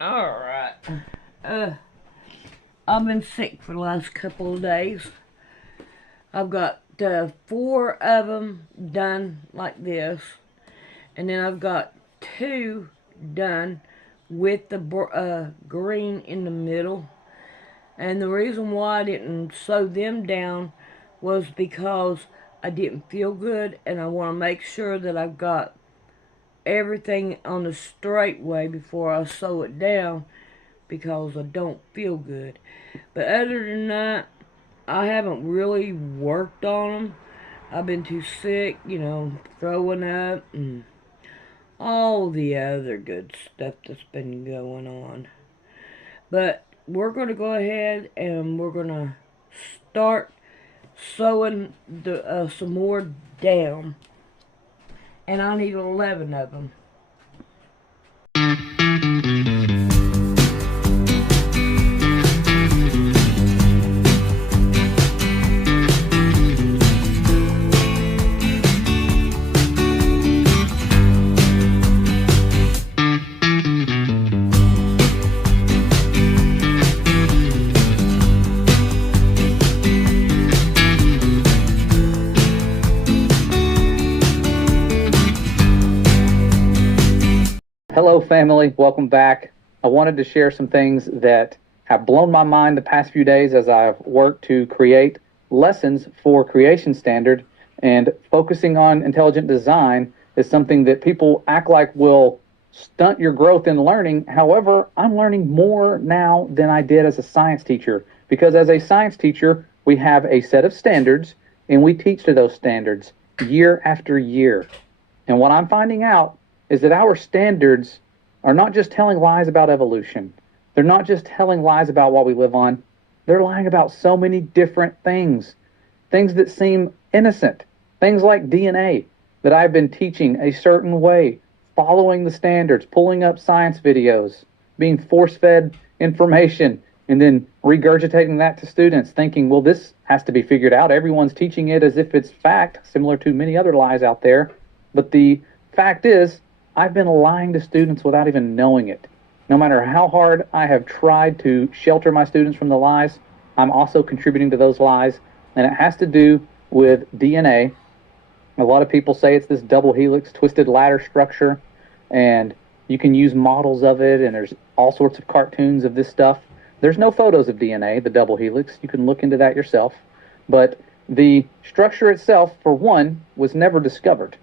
Alright. I've been sick for the last couple of days. I've got 4 of them done like this. And then I've got 2 done with the green in the middle. And the reason why I didn't sew them down was because I didn't feel good. And I want to make sure that I've got everything on the straight way before I sew it down, because I don't feel good. But other than that, I haven't really worked on them. I've been too sick, throwing up and all the other good stuff that's been going on. But we're going to go ahead and we're going to start sewing some more down. And I need 11 of them. Hello family, welcome back. I wanted to share some things that have blown my mind the past few days as I've worked to create lessons for Creation Standard, and focusing on intelligent design is something that people act like will stunt your growth in learning. However, I'm learning more now than I did as a science teacher, because as a science teacher, we have a set of standards and we teach to those standards year after year. And what I'm finding out is that our standards are not just telling lies about evolution. They're not just telling lies about what we live on. They're lying about so many different things. Things that seem innocent. Things like DNA, that I've been teaching a certain way, following the standards, pulling up science videos, being force-fed information, and then regurgitating that to students, thinking, well, this has to be figured out. Everyone's teaching it as if it's fact, similar to many other lies out there. But the fact is, I've been lying to students without even knowing it. No matter how hard I have tried to shelter my students from the lies, I'm also contributing to those lies, and it has to do with DNA. A lot of people say it's this double helix twisted ladder structure, and you can use models of it, and there's all sorts of cartoons of this stuff. There's no photos of DNA, the double helix. You can look into that yourself. But the structure itself, for one, was never discovered.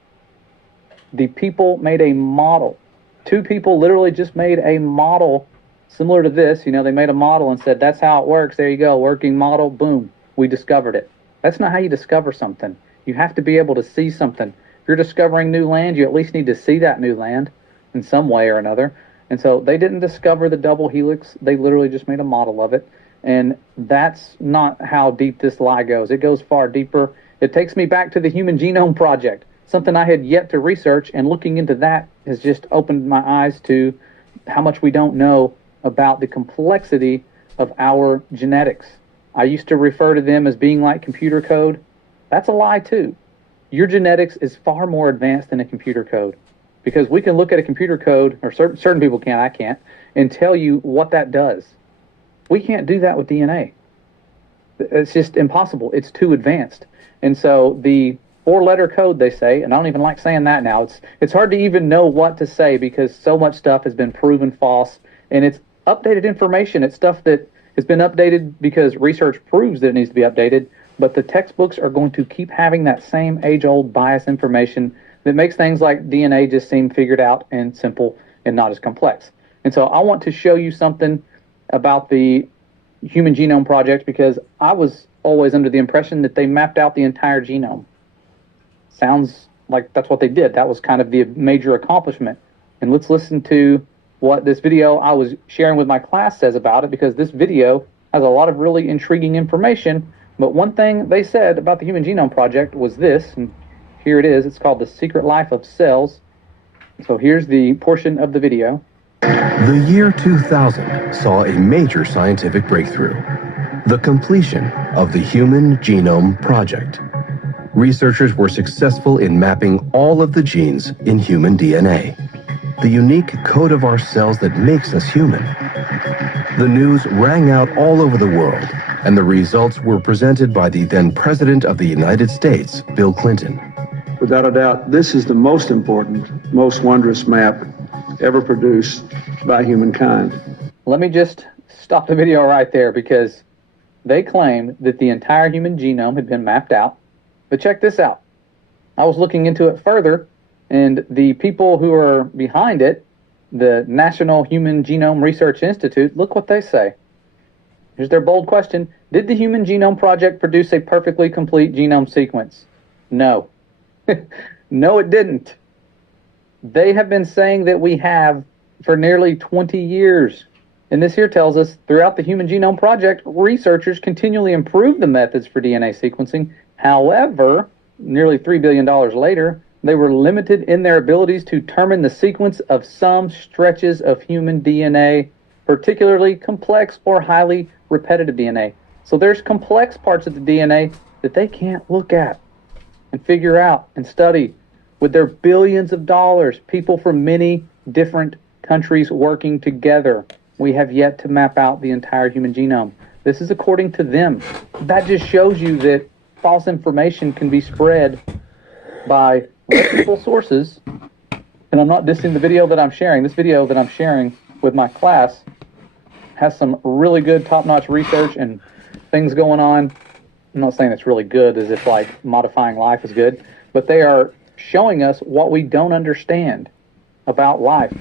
The people made a model. 2 people literally just made a model similar to this. They made a model and said, that's how it works. There you go, working model, boom, we discovered it. That's not how you discover something. You have to be able to see something. If you're discovering new land, you at least need to see that new land in some way or another. And so they didn't discover the double helix. They literally just made a model of it. And that's not how deep this lie goes. It goes far deeper. It takes me back to the Human Genome Project, something I had yet to research, and looking into that has just opened my eyes to how much we don't know about the complexity of our genetics. I used to refer to them as being like computer code. That's a lie too. Your genetics is far more advanced than a computer code, because we can look at a computer code, or certain people can, I can't, and tell you what that does. We can't do that with DNA. It's just impossible. It's too advanced. And so the 4-letter code, they say, and I don't even like saying that now. It's hard to even know what to say, because so much stuff has been proven false, and it's updated information. It's stuff that has been updated because research proves that it needs to be updated, but the textbooks are going to keep having that same age-old bias information that makes things like DNA just seem figured out and simple and not as complex. And so I want to show you something about the Human Genome Project, because I was always under the impression that they mapped out the entire genome. Sounds like that's what they did. That was kind of the major accomplishment. And let's listen to what this video I was sharing with my class says about it, because this video has a lot of really intriguing information. But one thing they said about the Human Genome Project was this, and here it is. It's called The Secret Life of Cells. So here's the portion of the video. The year 2000 saw a major scientific breakthrough: the completion of the Human Genome Project. Researchers were successful in mapping all of the genes in human DNA. the unique code of our cells that makes us human. The news rang out all over the world, and the results were presented by the then President of the United States, Bill Clinton. Without a doubt, this is the most important, most wondrous map ever produced by humankind. Let me just stop the video right there, because they claim that the entire human genome had been mapped out. But check this out. I was looking into it further, and the people who are behind it, the National Human Genome Research Institute, look what they say. Here's their bold question. Did the Human Genome Project produce a perfectly complete genome sequence? No. No, it didn't. They have been saying that we have for nearly 20 years. And this here tells us, throughout the Human Genome Project, researchers continually improved the methods for DNA sequencing. However, nearly $3 billion later, they were limited in their abilities to determine the sequence of some stretches of human DNA, particularly complex or highly repetitive DNA. So there's complex parts of the DNA that they can't look at and figure out and study. With their billions of dollars, people from many different countries working together, we have yet to map out the entire human genome. This is according to them. That just shows you that false information can be spread by reputable sources. And I'm not dissing the video that I'm sharing. This video that I'm sharing with my class has some really good top-notch research and things going on. I'm not saying it's really good as if like modifying life is good, but they are showing us what we don't understand about life.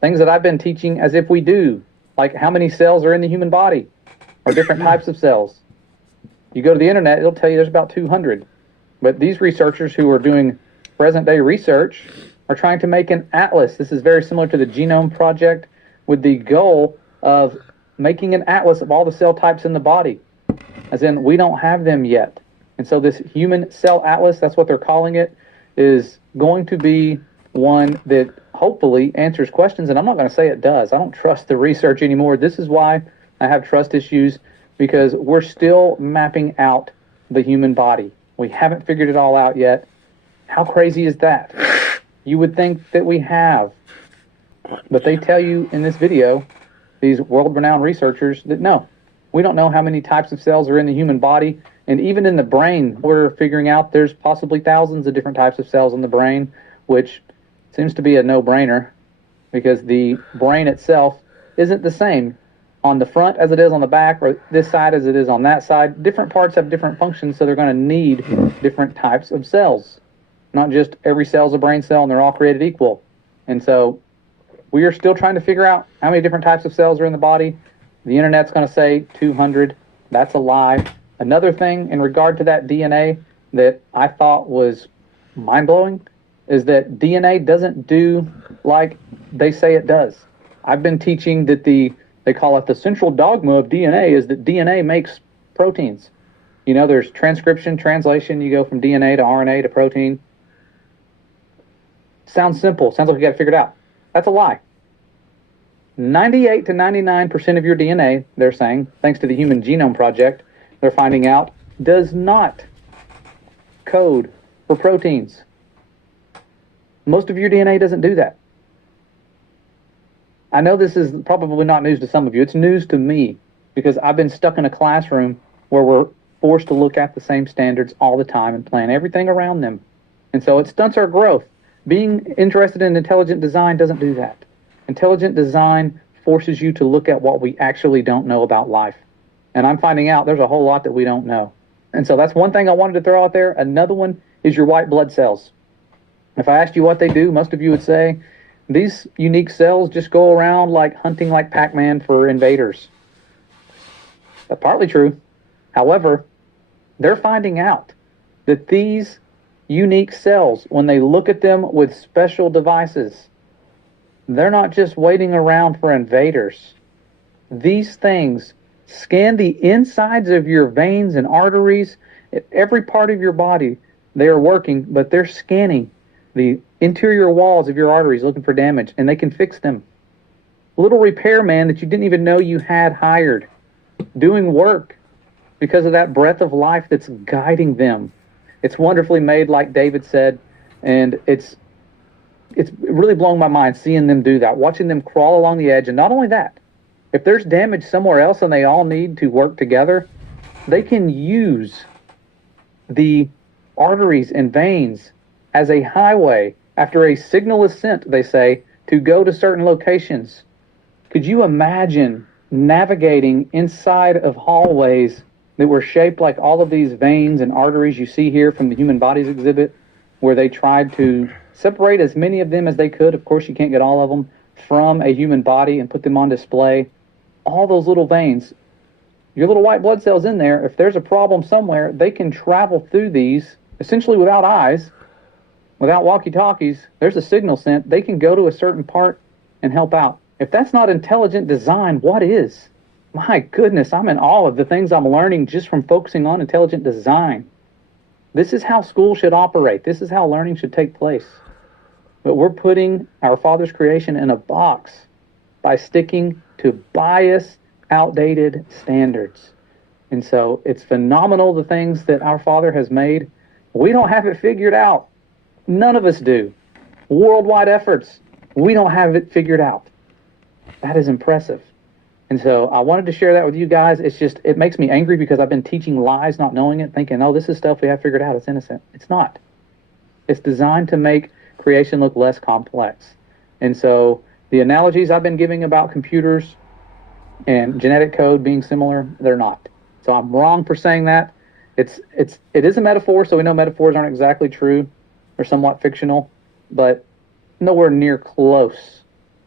Things that I've been teaching as if we do, like how many cells are in the human body, or different types of cells. You go to the internet, it'll tell you there's about 200. But these researchers who are doing present-day research are trying to make an atlas. This is very similar to the Genome Project, with the goal of making an atlas of all the cell types in the body. As in, we don't have them yet. And so this human cell atlas, that's what they're calling it, is going to be one that hopefully answers questions. And I'm not going to say it does. I don't trust the research anymore. This is why I have trust issues, because we're still mapping out the human body. We haven't figured it all out yet. How crazy is that? You would think that we have. But they tell you in this video, these world-renowned researchers, that no, we don't know how many types of cells are in the human body. And even in the brain, we're figuring out there's possibly thousands of different types of cells in the brain, which seems to be a no-brainer, because the brain itself isn't the same on the front as it is on the back, or this side as it is on that side. Different parts have different functions, so they're going to need different types of cells. Not just every cell is a brain cell and they're all created equal. And so we are still trying to figure out how many different types of cells are in the body. The internet's going to say 200. That's a lie. Another thing in regard to that DNA that I thought was mind-blowing is that DNA doesn't do like they say it does. I've been teaching that they call it the central dogma of DNA is that DNA makes proteins. You know, there's transcription, translation. You go from DNA to RNA to protein. Sounds simple. Sounds like you got to figure it out. That's a lie. 98 to 99% of your DNA, they're saying, thanks to the Human Genome Project, they're finding out, does not code for proteins. Most of your DNA doesn't do that. I know this is probably not news to some of you. It's news to me, because I've been stuck in a classroom where we're forced to look at the same standards all the time and plan everything around them. And so it stunts our growth. Being interested in intelligent design doesn't do that. Intelligent design forces you to look at what we actually don't know about life. And I'm finding out there's a whole lot that we don't know. And so that's one thing I wanted to throw out there. Another one is your white blood cells. If I asked you what they do, most of you would say, these unique cells just go around like hunting like Pac-Man for invaders. That's partly true. However, they're finding out that these unique cells, when they look at them with special devices, they're not just waiting around for invaders. These things scan the insides of your veins and arteries, every part of your body. They are working, but they're scanning the interior walls of your arteries looking for damage, and they can fix them. Little repairman that you didn't even know you had hired, doing work because of that breath of life that's guiding them. It's wonderfully made, like David said, and it's it's really blowing my mind seeing them do that, watching them crawl along the edge. And not only that, if there's damage somewhere else and they all need to work together, they can use the arteries and veins as a highway after a signal is sent, they say, to go to certain locations. Could you imagine navigating inside of hallways that were shaped like all of these veins and arteries you see here from the human bodies exhibit, where they tried to separate as many of them as they could, of course you can't get all of them, from a human body and put them on display? All those little veins, your little white blood cells in there, if there's a problem somewhere, they can travel through these essentially without eyes, without walkie-talkies. There's a signal sent. They can go to a certain part and help out. If that's not intelligent design, what is? My goodness, I'm in awe of the things I'm learning just from focusing on intelligent design. This is how school should operate. This is how learning should take place. But we're putting our Father's creation in a box by sticking to biased, outdated standards. And so it's phenomenal, the things that our Father has made. We don't have it figured out. None of us do. Worldwide efforts, we don't have it figured out. That is impressive. And so I wanted to share that with you guys. It's just, it makes me angry because I've been teaching lies, not knowing it, thinking, oh, this is stuff we have figured out. It's innocent. It's not. It's designed to make creation look less complex. And so the analogies I've been giving about computers and genetic code being similar, they're not. So I'm wrong for saying that. It is a metaphor, so we know metaphors aren't exactly true. They're somewhat fictional, but nowhere near close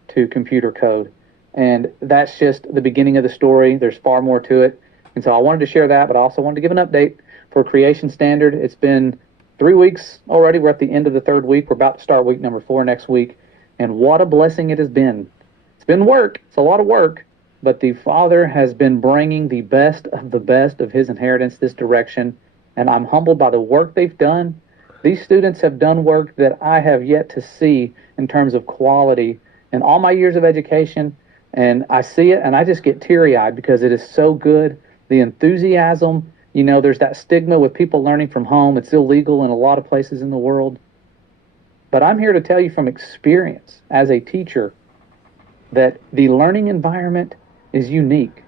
to computer code. And that's just the beginning of the story. There's far more to it. And so I wanted to share that, but I also wanted to give an update for Creation Standard. It's been 3 weeks already. We're at the end of the third week. We're about to start week number 4 next week. And what a blessing it has been. It's been work. It's a lot of work. But the Father has been bringing the best of his inheritance this direction. And I'm humbled by the work they've done. These students have done work that I have yet to see in terms of quality in all my years of education. And I see it and I just get teary-eyed because it is so good. The enthusiasm, you know, there's that stigma with people learning from home. It's illegal in a lot of places in the world. But I'm here to tell you from experience as a teacher that the learning environment is unique.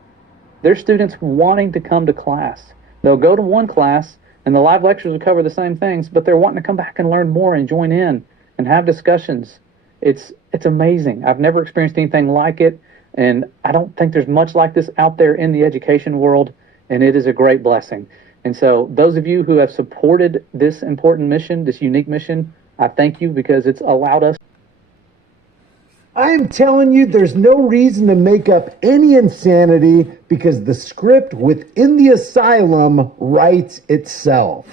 There's students wanting to come to class. They'll go to one class and the live lectures will cover the same things, but they're wanting to come back and learn more and join in and have discussions. It's amazing. I've never experienced anything like it. And I don't think there's much like this out there in the education world, and it is a great blessing. And so those of you who have supported this important mission, this unique mission, I thank you because it's allowed us. I am telling you, there's no reason to make up any insanity because the script within the asylum writes itself.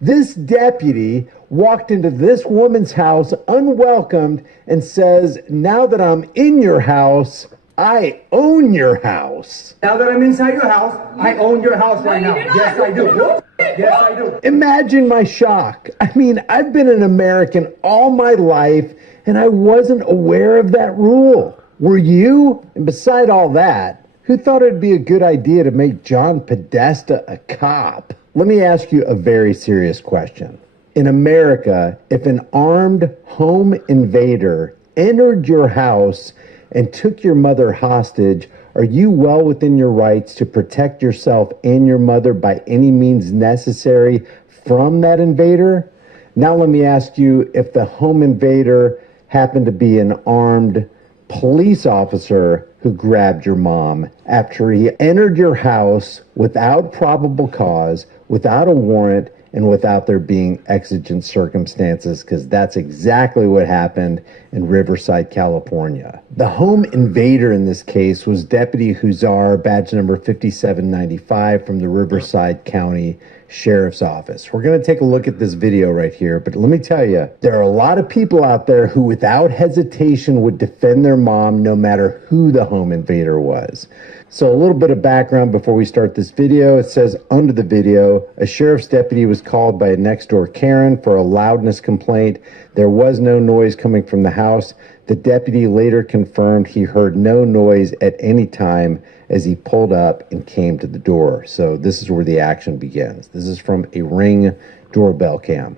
This deputy walked into this woman's house unwelcomed and says, now that I'm in your house, I own your house. Now that I'm inside your house, I own your house right now. Yes, I do. Yes, I do. Imagine my shock. I mean, I've been an American all my life, and I wasn't aware of that rule. Were you? And beside all that, who thought it'd be a good idea to make John Podesta a cop? Let me ask you a very serious question. In America, if an armed home invader entered your house and took your mother hostage, are you well within your rights to protect yourself and your mother by any means necessary from that invader? Now let me ask you, if the home invader happened to be an armed police officer who grabbed your mom after he entered your house without probable cause, without a warrant, and without there being exigent circumstances, because that's exactly what happened in Riverside, California. The home invader in this case was Deputy Hussar, badge number 5795 from the Riverside County Sheriff's Office. We're going to take a look at this video right here, but let me tell you, there are a lot of people out there who without hesitation would defend their mom no matter who the home invader was. So a little bit of background before we start this video. It says under the video, a sheriff's deputy was called by a next door Karen for a loudness complaint. There was no noise coming from the house. The deputy later confirmed he heard no noise at any time as he pulled up and came to the door. So this is where the action begins. This is from a Ring doorbell cam.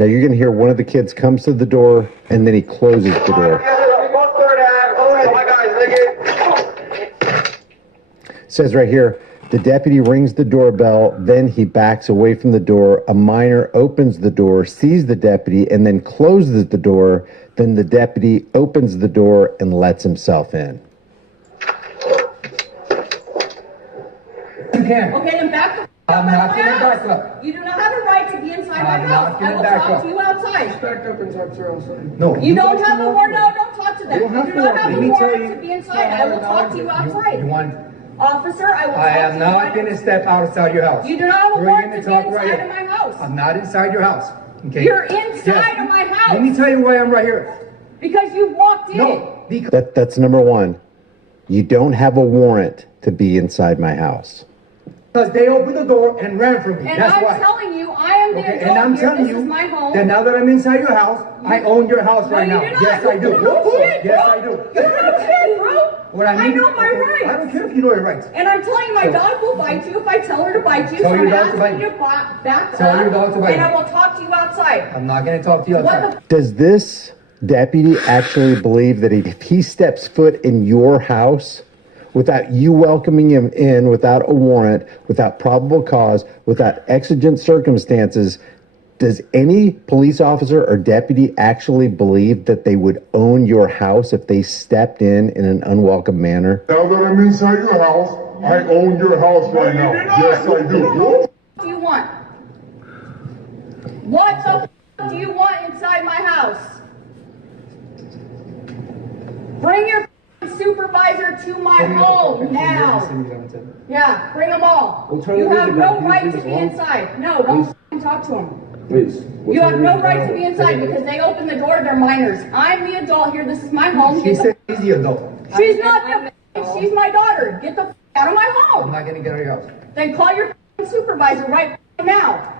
Now you're going to hear one of the kids comes to the door and then he closes the door. It says right here, the deputy rings the doorbell, then he backs away from the door. A minor opens the door, sees the deputy, and then closes the door. Then the deputy opens the door and lets himself in. You can. Okay, then back the I'm up not out of my gonna house. back up. You do not have a right to be inside my I'm house. not I gonna will back talk up. to you outside. Back up and talk to her outside. No. You don't have a warrant. No, don't talk to them. You don't have You to do not walk. have a Let me tell warrant you- to be inside. I will talk to you You outside. want? Officer, I will talk I to am you not outside. gonna step outside your house. You do not have a We're warrant gonna to be talk right inside here. of my house. I'm not inside your house. Okay. You're inside of my house. Let me tell you why I'm right here. Because you walked in. No, because That's number one. You don't have a warrant to be inside my house. they opened the door and ran from me. And That's I'm why. telling you, I am the Okay, adult and I'm here. telling This is you my home. that now that I'm inside your house, I own your house No, right you now. do not. Yes, I do. You're not a kid, Yes, bro. I do. You're not a kid, bro. What I I mean- know my okay, rights. I don't care if you know your rights. And I'm telling you, my dog will bite you if I tell her to bite you. Tell So your I'm dog to asking bite you you. to back Tell up. your dog to bite and I you. will talk to you outside. I'm not gonna talk to you outside. What the Does this deputy actually believe that if he steps foot in your house without you welcoming him in, without a warrant, without probable cause, without exigent circumstances, does any police officer or deputy actually believe that they would own your house if they stepped in an unwelcome manner? Now that I'm inside your house, I own your house right now. Yes, I do. What do you want? What the do you want inside my house? Bring your supervisor to my home now. Yeah, bring them all. We'll turn You the have music no down. right Please to leave be us alone. inside. No, don't f***ing talk to them. Please. You have no right to be inside because they opened the door. They're minors. I'm the adult here. This is my home. She said she's the adult. She's not the. She's my daughter. Get the out of my I'm home. not gonna get out of your house. Then call your supervisor right now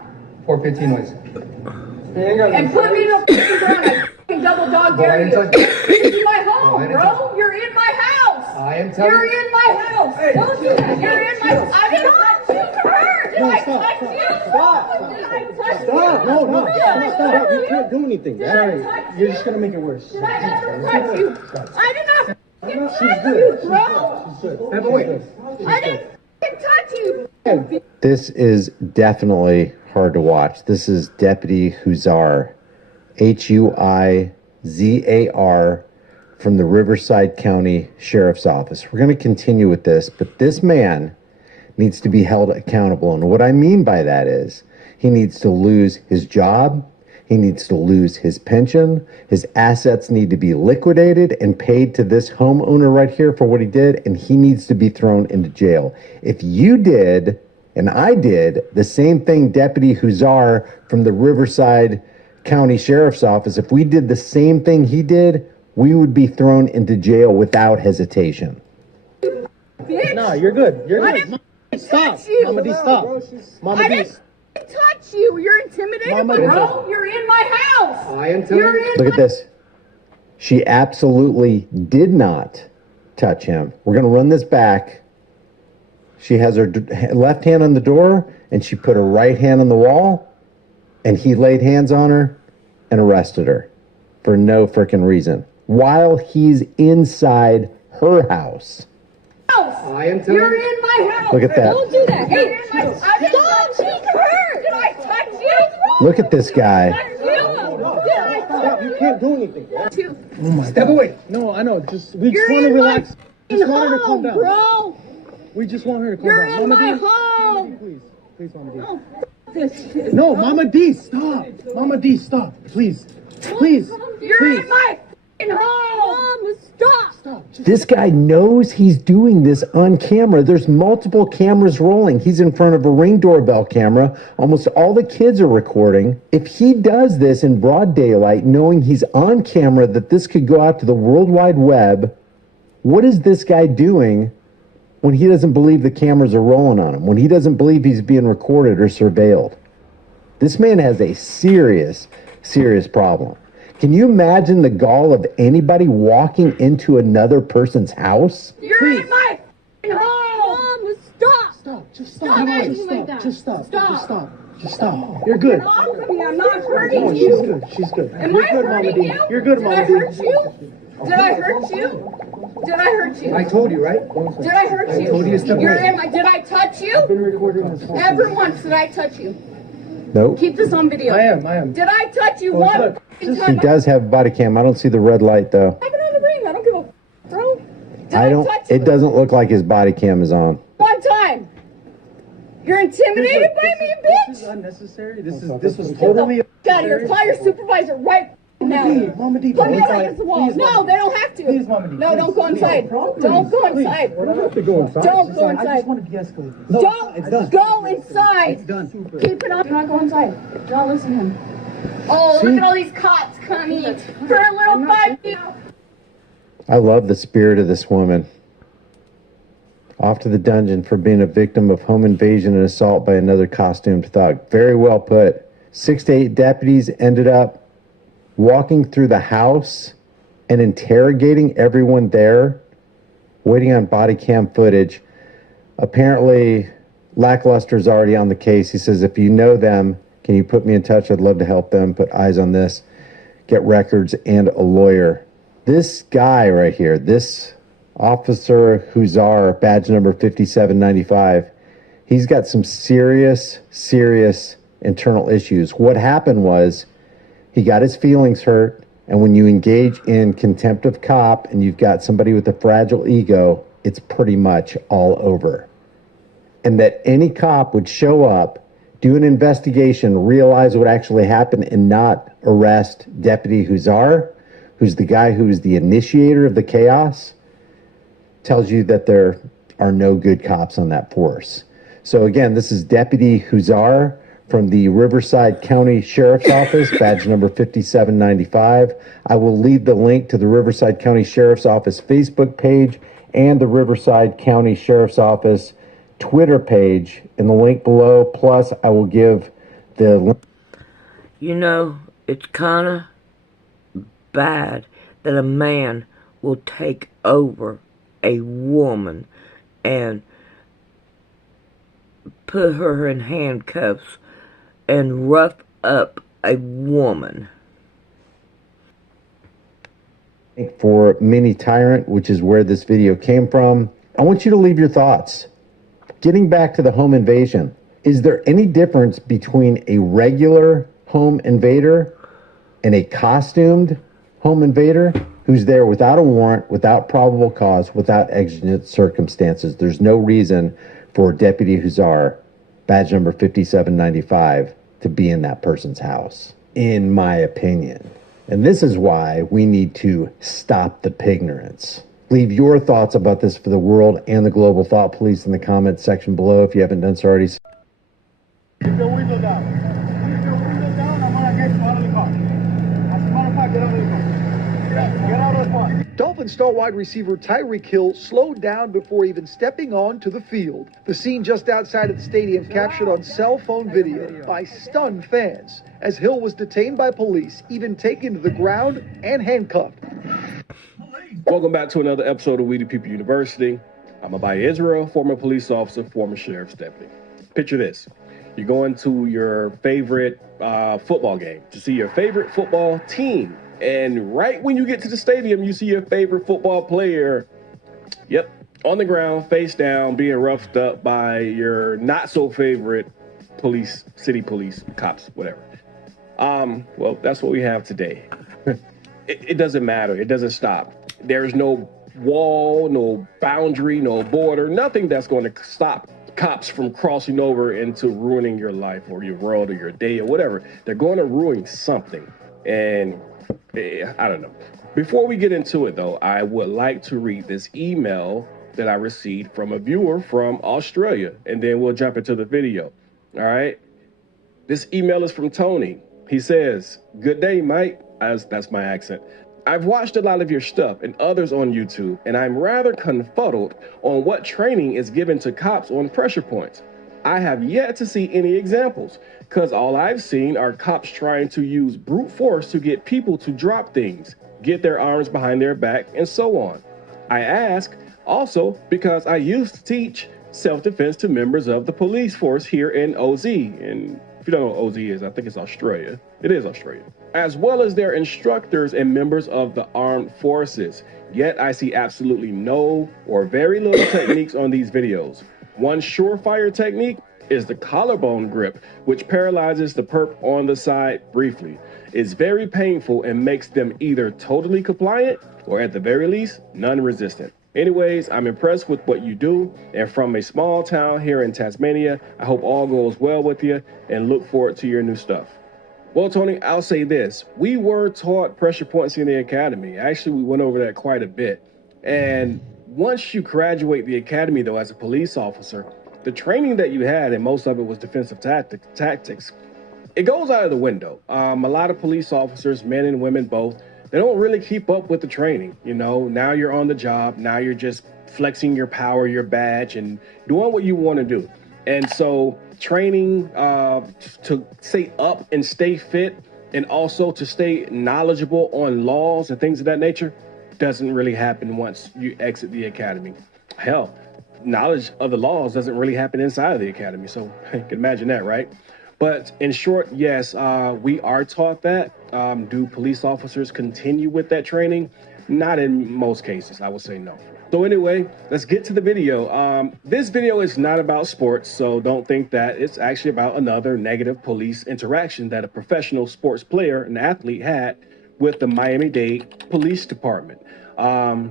415 noise. and put me to the ground. I f***ing double dog Go dare ahead you. and touch me. This is my Go home, ahead and bro. You're in my house. I am telling You're you. in my house. Don't do that. You're in my. I didn't touch you. Her. Did I touch you? Stop. Did I touch Stop. you? No, no. Did I Stop. touch You can't do anything. Did I touch You're you? just gonna make it worse. Did I ever touch you? I did not f***ing She's touch good. you, bro. Hey, but wait. I didn't f***ing touch you. This is definitely hard to watch. This is Deputy Huizar, Huizar, from the Riverside County Sheriff's Office. We're going to continue with this, but this man needs to be held accountable. And what I mean by that is he needs to lose his job. He needs to lose his pension. His assets need to be liquidated and paid to this homeowner right here for what he did. And he needs to be thrown into jail. If you did, and I did, the same thing Deputy Huizar from the Riverside County Sheriff's Office, if we did the same thing he did, we would be thrown into jail without hesitation. Bitch. No, you're good. You're I good. didn't touch you. Mama D, stop. Mama I D. didn't touch you. You're intimidated, Mama, bro. You're in my house. I am telling You're you. in Look at this. She absolutely did not touch him. We're going to run this back. She has her left hand on the door, and she put her right hand on the wall, and he laid hands on her and arrested her for no frickin' reason while he's inside her house. I am telling You're you. in my house. Look at that. Don't do that. Hey, I didn't touch you. Did I touch you? Look at this guy. Did I touch You can't do anything. you? Step away. No, I know. Just we You're just want to in relax. my Just want her to calm home, down. bro. We just want her to calm You're down. in Mama my D, home. please, please, Mama D. Oh, this shit. No, Mama D, stop. Mama D, stop. Please, please, You're please. in my f***ing home. Mom, stop. Stop. Just This guy knows he's doing this on camera. There's multiple cameras rolling. He's in front of a Ring doorbell camera. Almost all the kids are recording. If he does this in broad daylight, knowing he's on camera, that this could go out to the World Wide Web, what is this guy doing when he doesn't believe the cameras are rolling on him, when he doesn't believe he's being recorded or surveilled? This man has a serious, serious problem. Can you imagine the gall of anybody walking into another person's house? You're in my f***ing home. Mom, stop. stop. Just Stop stop. acting Just like stop. that. Just stop. Stop. Just stop. Just stop. You're good. Get off of me. I'm not hurting Oh, you. she's good. She's good. Am You're I good, Mama hurting D. you? You're good, Did Mama I D. hurt you? Did I hurt you? Did I hurt you? I told you, right? Did I hurt you? I told you to step You're away. in my. Did I touch you? I've been recording this whole Never thing. once did I touch you. Nope. Keep this on video. I am. Did I touch you Oh, one look. time? He does have a body cam. I don't see the red light though. I have it on the ring. I don't give a bro. Did I don't. touch you It doesn't look like his body cam is on. one time? You're intimidated by me, This is bitch. unnecessary. This was totally. Get out of here. Call your supervisor right now. Mama D, Put me don't up against the wall. please, No, Mama D. they don't have to. Please, Mama D, No, please, don't go please. inside. Please, Don't go please. inside. We don't have to go inside. Don't go I inside. just want to de-escalate this. Don't go inside. It's done. Keep it on. Do not go inside. Do not listen to him. Oh, look at all these cops coming for a little fight. I love the spirit of this woman. Off to the dungeon for being a victim of home invasion and assault by another costumed thug. Very well put. 6 to 8 deputies ended up walking through the house and interrogating everyone there, waiting on body cam footage. Apparently, Lackluster is already on the case. He says, if you know them, can you put me in touch? I'd love to help them, put eyes on this, get records and a lawyer. This guy right here, this Officer Huzar, badge number 5795, he's got some serious internal issues. What happened was he got his feelings hurt, and when you engage in contempt of cop and you've got somebody with a fragile ego, it's pretty much all over. And that any cop would show up, do an investigation, realize what actually happened, and not arrest Deputy Huzar, who's the guy who's the initiator of the chaos, tells you that there are no good cops on that force. So again, this is Deputy Huzar from the Riverside County Sheriff's Office, badge number 5795. I will leave the link to the Riverside County Sheriff's Office Facebook page and the Riverside County Sheriff's Office Twitter page in the link below. Plus, I will give the link. You know, it's kind of bad that a man will take over a woman and put her in handcuffs and rough up a woman. For Mini Tyrant, which is where this video came from. I want you to leave your thoughts. Getting back to the home invasion, is there any difference between a regular home invader and a costumed home invader who's there without a warrant, without probable cause, without exigent circumstances? There's no reason for Deputy Huzar, badge number 5795, to be in that person's house, in my opinion. And this is why we need to stop the pignorance. Leave your thoughts about this for the world and the global thought police in the comments section below if you haven't done so already. Keep your window down. Keep your window down. I'm gonna get you out of the car. As a matter of fact, get out of the car. Get out of the car. Dolphins star wide receiver Tyreek Hill slowed down before even stepping onto the field. The scene just outside of the stadium captured on cell phone video by stunned fans as Hill was detained by police, even taken to the ground and handcuffed. Welcome back to another episode of We the People University. I'm Abaya Israel, former police officer, former sheriff's deputy. Picture this. You're going to your favorite football game to see your favorite football team. And right when you get to the stadium, you see your favorite football player, on the ground, face down, being roughed up by your not so favorite police, city police, cops, whatever. Well, that's what we have today. It doesn't matter. It doesn't stop. There's no wall, no boundary, no border, nothing that's going to stop cops from crossing over into ruining your life or your world or your day or whatever. They're going to ruin something. And I don't know. Before we get into it, though, I would like to read this email that I received from a viewer from Australia, and then we'll jump into the video. All right. This email is from Tony. He says, "Good day, Mike." That's my accent. "I've watched a lot of your stuff and others on YouTube, and I'm rather confuddled on what training is given to cops on pressure points. I have yet to see any examples, because all I've seen are cops trying to use brute force to get people to drop things, get their arms behind their back, and so on. I ask also because I used to teach self-defense to members of the police force here in OZ, and If you don't know what OZ is, I think it's Australia. It is Australia. As well as their instructors and members of the armed forces. Yet I see absolutely no or very little techniques on these videos. One surefire technique is the collarbone grip, which paralyzes the perp on the side briefly. It's very painful and makes them either totally compliant or at the very least, non-resistant. Anyways, I'm impressed with what you do, and from a small town here in Tasmania, I hope all goes well with you and look forward to your new stuff. Well, Tony, I'll say this. We were taught pressure points in the academy. Actually, we went over that quite a bit. And once you graduate the academy, though, as a police officer, the training that you had, and most of it was defensive tactics, it goes out of the window. A lot of police officers, men and women both, they don't really keep up with the training. You know, now you're on the job. Now you're just flexing your power, your badge, and doing what you want to do. And so training to stay up and stay fit, and also to stay knowledgeable on laws and things of that nature doesn't really happen once you exit the academy. Hell, knowledge of the laws doesn't really happen inside of the academy. So you can imagine that, right? But in short, yes, we are taught that. Do police officers continue with that training? Not in most cases, I would say no. So anyway, let's get to the video. This video is not about sports, so don't think that. It's actually about another negative police interaction that a professional sports player, an athlete, had with the Miami-Dade Police Department.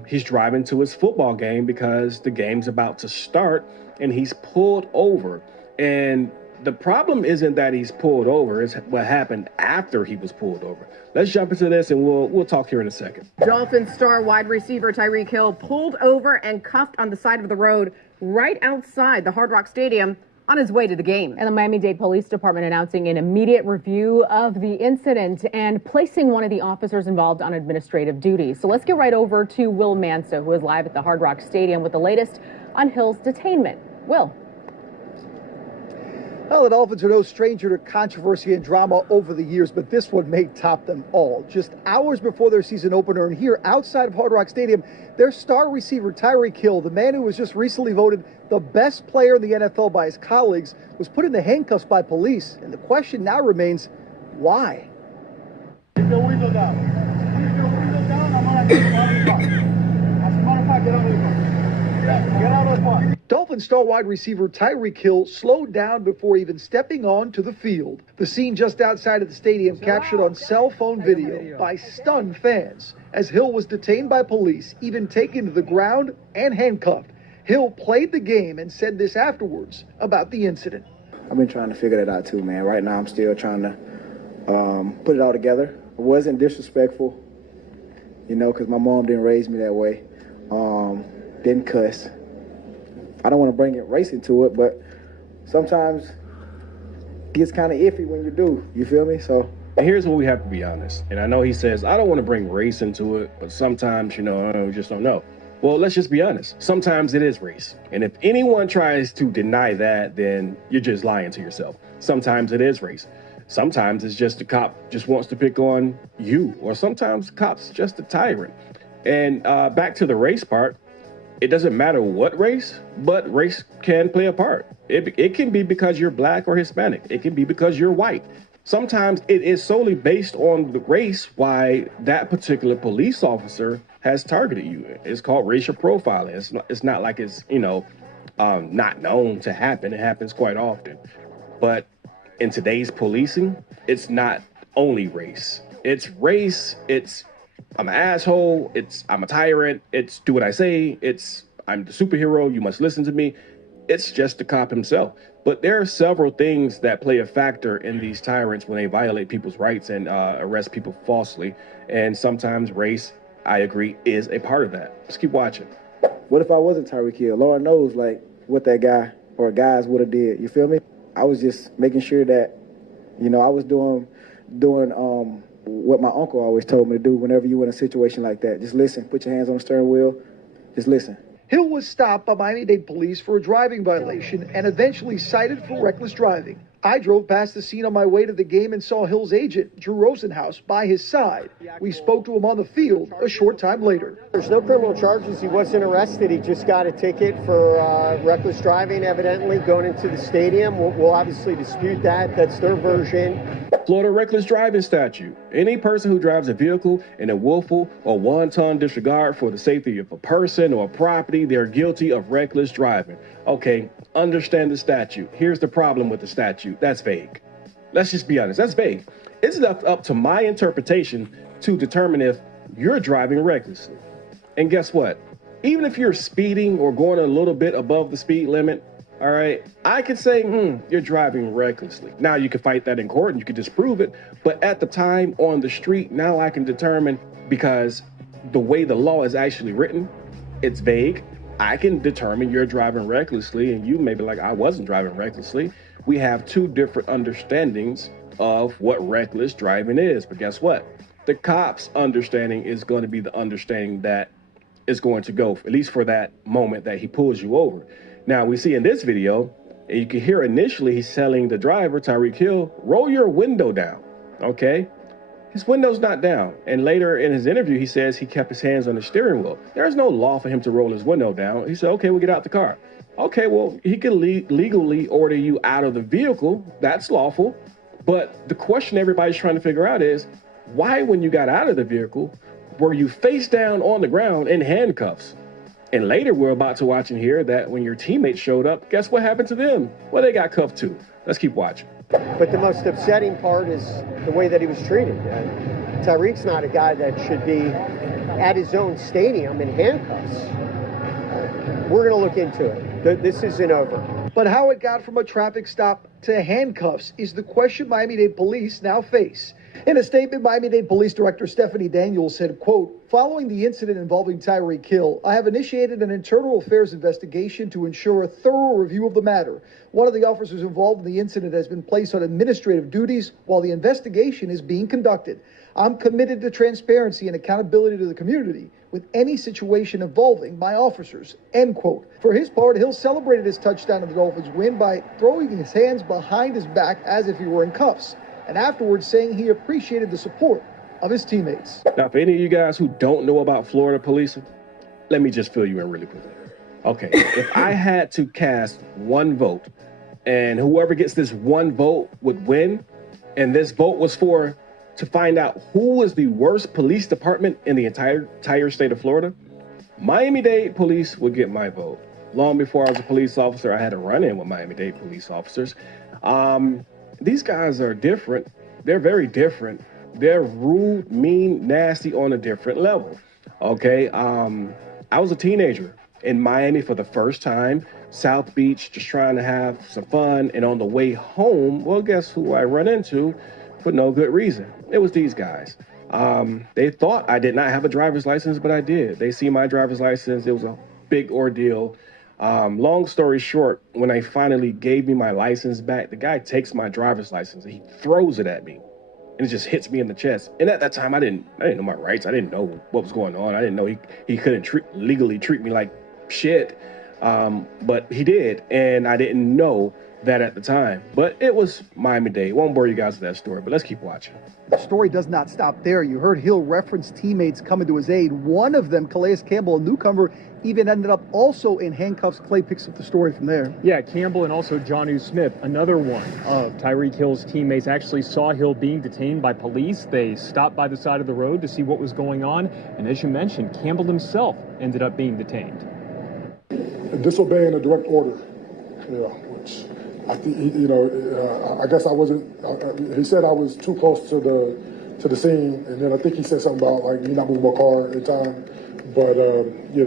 He's driving to his football game because the game's about to start, and he's pulled over. And the problem isn't that he's pulled over, it's what happened after he was pulled over. Let's jump into this and we'll talk here in a second. Dolphins star wide receiver Tyreek Hill pulled over and cuffed on the side of the road right outside the Hard Rock Stadium on his way to the game. And the Miami-Dade Police Department announcing an immediate review of the incident and placing one of the officers involved on administrative duty. So let's get right over to Will Manso, who is live at the Hard Rock Stadium with the latest on Hill's detainment. Will. Well, the Dolphins are no stranger to controversy and drama over the years, but this one may top them all. Just hours before their season opener, and here outside of Hard Rock Stadium, their star receiver Tyreek Hill, the man who was just recently voted the best player in the NFL by his colleagues, was put into handcuffs by police. And the question now remains, why? Keep your window down. Keep your window down. I'm gonna get you out of the car. As a matter of fact, get out of the car. Get out of the car. Dolphin star wide receiver Tyreek Hill slowed down before even stepping onto the field. The scene just outside of the stadium captured on cell phone video by stunned fans as Hill was detained by police, even taken to the ground and handcuffed. Hill played the game and said this afterwards about the incident. I've been trying to figure that out too, man. Right now I'm still trying to put it all together. It wasn't disrespectful, you know, because my mom didn't raise me that way. Didn't cuss. I don't want to bring it race into it, but sometimes it gets kind of iffy when you do. You feel me? So here's what we have to be honest. And I know he says, I don't want to bring race into it, but sometimes, you know, we just don't know. Well, let's just be honest. Sometimes it is race. And if anyone tries to deny that, then you're just lying to yourself. Sometimes it is race. Sometimes it's just the cop just wants to pick on you. Or sometimes the cop's just a tyrant. And back to the race part. It doesn't matter what race, but race can play a part. It can be because you're black or Hispanic. It can be because you're white. Sometimes it is solely based on the race why that particular police officer has targeted you. It's called racial profiling. It's not like it's, you know, not known to happen. It happens quite often. But in today's policing, it's not only race. It's race, it's I'm an asshole, I'm a tyrant, it's do what I say, I'm the superhero, you must listen to me. It's just the cop himself. But there are several things that play a factor in these tyrants when they violate people's rights and arrest people falsely. And sometimes race, I agree, is a part of that. Just keep watching. What if I wasn't Tyreek Hill? Lord knows, like, what that guy or guys would have did. You feel me? I was just making sure that, you know, I was doing what my uncle always told me to do whenever you were in a situation like that. Just listen, put your hands on the steering wheel, just listen. Hill was stopped by Miami-Dade police for a driving violation and eventually cited for reckless driving. I drove past the scene on my way to the game and saw Hill's agent, Drew Rosenhaus, by his side. We spoke to him on the field a short time later. There's no criminal charges. He wasn't arrested. He just got a ticket for reckless driving, evidently, going into the stadium. We'll obviously dispute that. That's their version. Florida reckless driving statute. Any person who drives a vehicle in a willful or wanton disregard for the safety of a person or property, they're guilty of reckless driving. Okay, understand the statute. Here's the problem with the statute. That's vague. Let's just be honest. That's vague. It's up to my interpretation to determine if you're driving recklessly. And guess what? Even if you're speeding or going a little bit above the speed limit, all right, I could say, you're driving recklessly. Now, you can fight that in court and you can disprove it. But at the time on the street, now I can determine, because the way the law is actually written, it's vague. I can determine you're driving recklessly, and you may be like, I wasn't driving recklessly. We have two different understandings of what reckless driving is. But guess what? The cop's understanding is going to be the understanding that is going to go, at least for that moment that he pulls you over. Now, we see in this video, and you can hear initially he's telling the driver, Tyreek Hill, roll your window down, okay? His window's not down. And later in his interview, he says he kept his hands on the steering wheel. There's no law for him to roll his window down. He said, okay, we'll get out the car. Okay, well, he can legally order you out of the vehicle. That's lawful. But the question everybody's trying to figure out is, why, when you got out of the vehicle, were you face down on the ground in handcuffs? And later, we're about to watch and hear that when your teammates showed up, guess what happened to them? Well, they got cuffed too. Let's keep watching. But the most upsetting part is the way that he was treated. Tyreek's not a guy that should be at his own stadium in handcuffs. We're going to look into it. This isn't over. But how it got from a traffic stop to handcuffs is the question Miami-Dade police now face. In a statement, Miami-Dade Police Director Stephanie Daniels said, quote, following the incident involving Tyreek Hill, I have initiated an internal affairs investigation to ensure a thorough review of the matter. One of the officers involved in the incident has been placed on administrative duties while the investigation is being conducted. I'm committed to transparency and accountability to the community with any situation involving my officers, end quote. For his part, Hill celebrated his touchdown in the Dolphins' win by throwing his hands behind his back as if he were in cuffs, and afterwards saying he appreciated the support of his teammates. Now, for any of you guys who don't know about Florida policing, let me just fill you in really quickly. Okay, if I had to cast one vote, and whoever gets this one vote would win, and this vote was to find out who was the worst police department in the entire state of Florida, Miami-Dade police would get my vote. Long before I was a police officer, I had a run-in with Miami-Dade police officers. These guys are different. They're very different. They're rude, mean, nasty on a different level. Okay, I was a teenager in Miami for the first time, South Beach, just trying to have some fun. And on the way home, well, guess who I run into for no good reason? It was these guys. They thought I did not have a driver's license, but I did. They see my driver's license. It was a big ordeal. Long story short, when they finally gave me my license back, the guy takes my driver's license and he throws it at me, and it just hits me in the chest. And at that time, I didn't know my rights. I didn't know what was going on. I didn't know he couldn't legally treat me like shit, but he did, and I didn't know that at the time. But it was Miami-Dade. Won't bore you guys with that story, but let's keep watching. The story does not stop there. You heard Hill reference teammates coming to his aid. One of them, Calais Campbell, a newcomer, even ended up also in handcuffs. Clay picks up the story from there. Yeah, Campbell and also Jonnu Smith, another one of Tyreek Hill's teammates, actually saw Hill being detained by police. They stopped by the side of the road to see what was going on. And as you mentioned, Campbell himself ended up being detained. Disobeying a direct order, which I think, I guess I wasn't, he said I was too close to the scene, and then I think he said something about, like, me not moving my car in time, but, I don't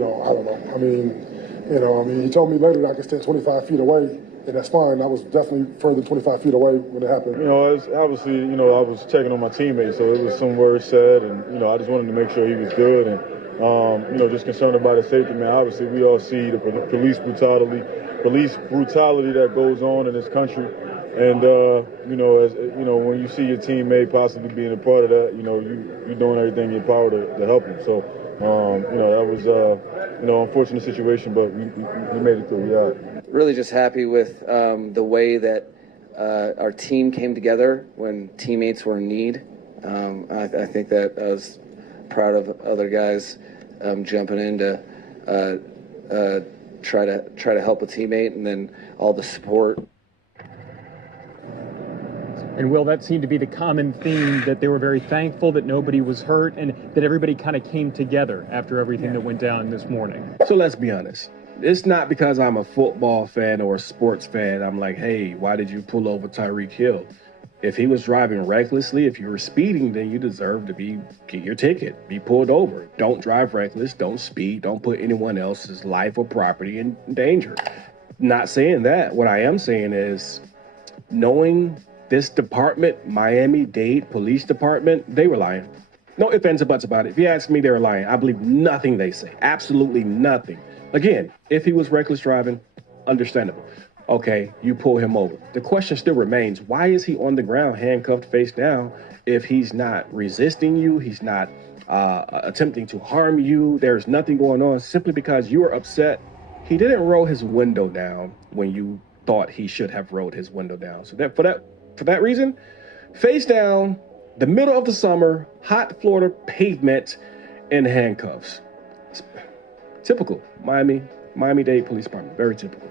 know. He told me later that I could stand 25 feet away, and that's fine. I was definitely further than 25 feet away when it happened. It's obviously, I was checking on my teammates, so it was some words said, and, I just wanted to make sure he was good, and, just concerned about his safety, man. Obviously, we all see the police brutality that goes on in this country. And, when you see your teammate possibly being a part of that, you're doing everything in your power to help him. So, that was, unfortunate situation, but we made it through, yeah. Really just happy with the way that our team came together when teammates were in need. I think that I was proud of other guys jumping in to try to help a teammate, and then all the support. And Will, that seemed to be the common theme, that they were very thankful that nobody was hurt and that everybody kind of came together after everything that went down this morning. So let's be honest. It's not because I'm a football fan or a sports fan. I'm like, hey, why did you pull over Tyreek Hill? If he was driving recklessly, if you were speeding, then you deserve to get your ticket, be pulled over. Don't drive reckless, don't speed, don't put anyone else's life or property in danger. Not saying that. What I am saying is, knowing this department, Miami-Dade Police Department, they were lying. No ifs, ands, or buts about it. If you ask me, they were lying. I believe nothing they say. Absolutely nothing. Again, if he was reckless driving, understandable. Okay, you pull him over. The question still remains, why is he on the ground handcuffed face down if he's not resisting you, he's not attempting to harm you, there's nothing going on, simply because you are upset? He didn't roll his window down when you thought he should have rolled his window down. So for that reason, face down, the middle of the summer, hot Florida pavement, in handcuffs. It's typical. Miami-Dade Police Department, very typical.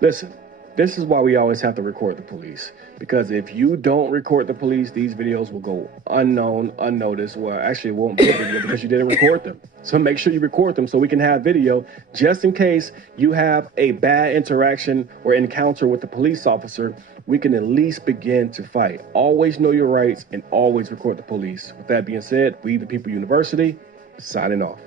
Listen, this is why we always have to record the police, because if you don't record the police, these videos will go unknown, unnoticed. Well, actually, it won't be a video because you didn't record them. So make sure you record them so we can have video, just in case you have a bad interaction or encounter with the police officer. We can at least begin to fight. Always know your rights and always record the police. With that being said, We the People University, signing off.